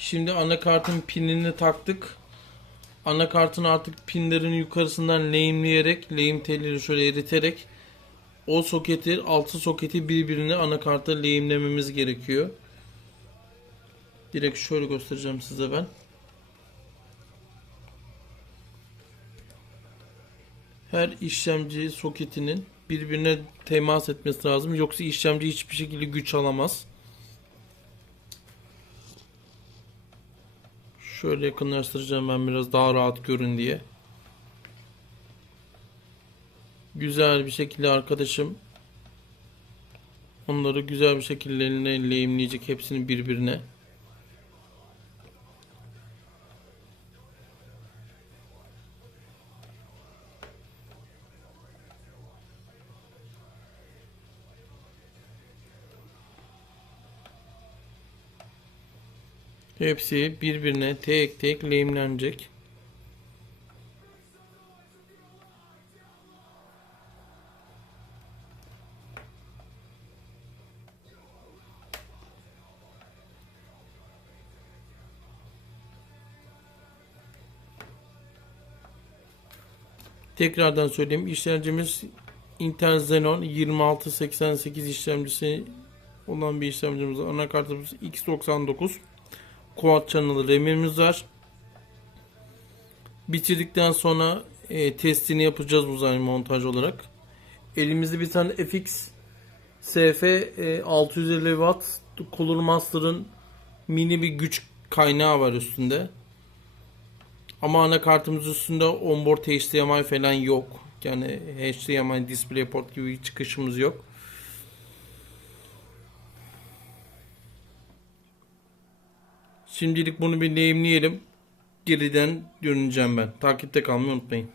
Şimdi anakartın pinini taktık. Anakartın artık pinlerin yukarısından lehimleyerek, lehim telleri şöyle eriterek o soketi, altı soketi birbirine anakarta lehimlememiz gerekiyor. Direkt şöyle göstereceğim size ben. Her işlemci soketinin birbirine temas etmesi lazım. Yoksa işlemci hiçbir şekilde güç alamaz. Şöyle yakınlaştıracağım ben biraz daha rahat görün diye. Güzel bir şekilde arkadaşım onları güzel bir şekilde eline lehimleyecek hepsini birbirine. Hepsi birbirine tek tek lehimlenecek. Tekrardan söyleyeyim. İşlemcimiz Intel Xenon 2688 işlemcisi olan bir işlemcimiz. Anakartımız X99. Quad Channel RAM'imiz var. Bitirdikten sonra e, testini yapacağız uzay montaj olarak. Elimizde bir tane FX SF e, 650 Watt Cooler Master'ın mini bir güç kaynağı var üstünde. Ama anakartımız üstünde onboard HDMI falan yok. Yani HDMI DisplayPort gibi bir çıkışımız yok. Şimdilik bunu bir lehimleyelim. Geriden döneceğim ben. Takipte kalmayı unutmayın.